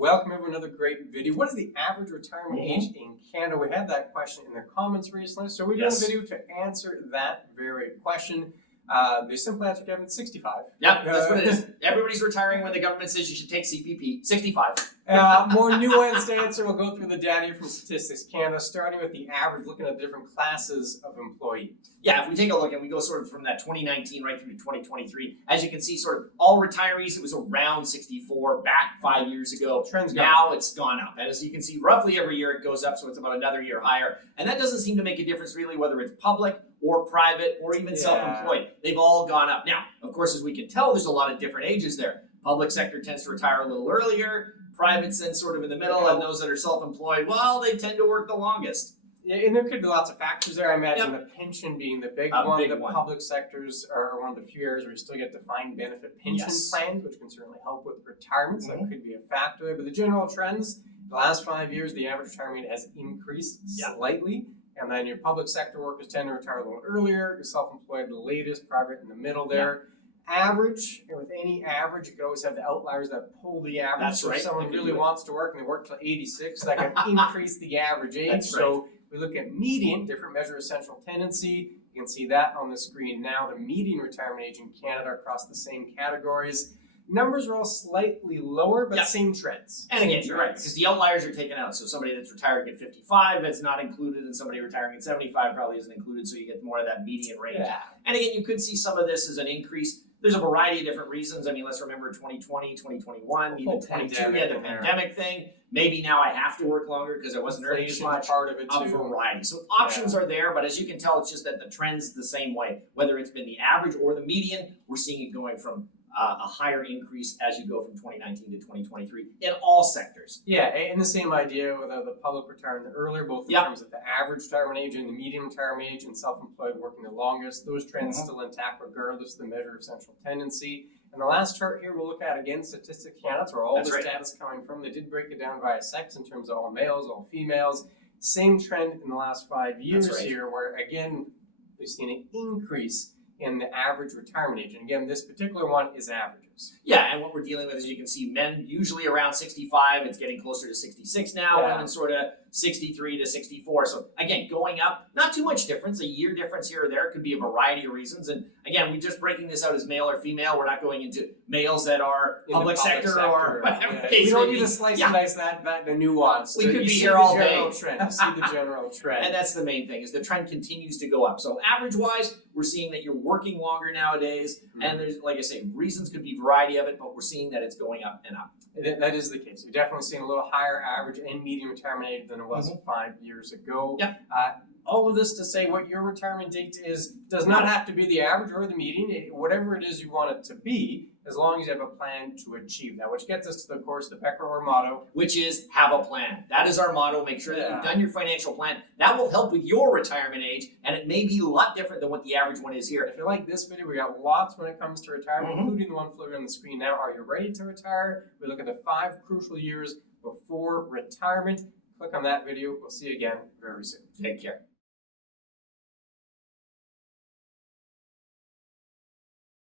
Welcome everyone to another great video. What is the average retirement age in Canada? We had that question in the comments recently, so we're doing a video to answer that very question. The simple answer, Kevin, 65. Yep, that's what it is. Everybody's retiring when the government says you should take CPP. 65. More nuanced answer. We'll go through the data here from Statistics Canada, starting with the average, looking at different classes of employee. Yeah, if we take a look and we go sort of from that 2019 right through to 2023, as you can see, sort of all retirees, it was around 64 back 5 years ago. Now it's gone up. And as you can see, roughly every year it goes up, so it's about another year higher. And that doesn't seem to make a difference really whether it's public or private or even self-employed. They've all gone up. Now, of course, as we can tell, there's a lot of different ages there. Public sector tends to retire a little earlier. Private's then sort of in the middle, and those that are self-employed, well, they tend to work the longest. Yeah, and there could be lots of factors there. I imagine the pension being the big one. The public sectors are one of the few areas where you still get defined benefit pension plans, which can certainly help with retirement. So that could be a factor there. But the general trends, the last 5 years, the average retirement has increased slightly. And then your public sector workers tend to retire a little earlier. Your self-employed, the latest, private in the middle there. Average, and with any average, you could always have the outliers that pull the average. That's so right. If someone really wants to work and they work till 86, that can increase the average age. That's So we look at median, different measure of central tendency. You can see that on the screen now. The median retirement age in Canada across the same categories. Numbers are all slightly lower, but same trends. And again, you're right, because the outliers are taken out. So somebody that's retiring at 55, that's not included, and somebody retiring at 75 probably isn't included, so you get more of that median range. And again, you could see some of this as an increase. There's a variety of different reasons. I mean, let's remember 2020, 2021, even 22, we had the pandemic thing. Maybe now I have to work longer because I wasn't earning as much. Part of it too. A variety. So options are there, but as you can tell, it's just that the trend's the same way. Whether it's been the average or the median, we're seeing it going from a higher increase as you go from 2019 to 2023 in all sectors. Yeah, and the same idea with the public retiring earlier, both in terms of the average retirement age and the median retirement age, and self-employed working the longest. Those trends still intact regardless of the measure of central tendency. And the last chart here we'll look at, again, Statistics Canada. That's where all this data is coming from. They did break it down by sex in terms of all males, all females. Same trend in the last 5 years here, where, again, we've seen an increase in the average retirement age. And again, this particular one is averages. Yeah, and what we're dealing with, as you can see, men usually around 65. It's getting closer to 66 now. Women sort of 63 to 64. So again, going up, not too much difference. A year difference here or there. It could be a variety of reasons. And again, we're just breaking this out as male or female. We're not going into males that are in public sector or whatever case. We don't need to slice and dice that the nuance. We could be here all day. You see the general trend. And that's the main thing, is the trend continues to go up. So average-wise, we're seeing that you're working longer nowadays. And there's, like I say, reasons could be a variety of it, but we're seeing that it's going up and up. That is the case. You're definitely seeing a little higher average and median retirement age than it was 5 years ago. All of this to say what your retirement date is does not have to be the average or the median, whatever it is you want it to be, as long as you have a plan to achieve that, which gets us to, of course, the Becker Orr motto, which is have a plan. That is our motto. Make sure that you've done your financial plan. That will help with your retirement age, and it may be a lot different than what the average one is here. If you like this video, we got lots when it comes to retirement, including the one floating on the screen now. Are you ready to retire? We look at the 5 crucial years before retirement. Click on that video. We'll see you again very soon. Take care.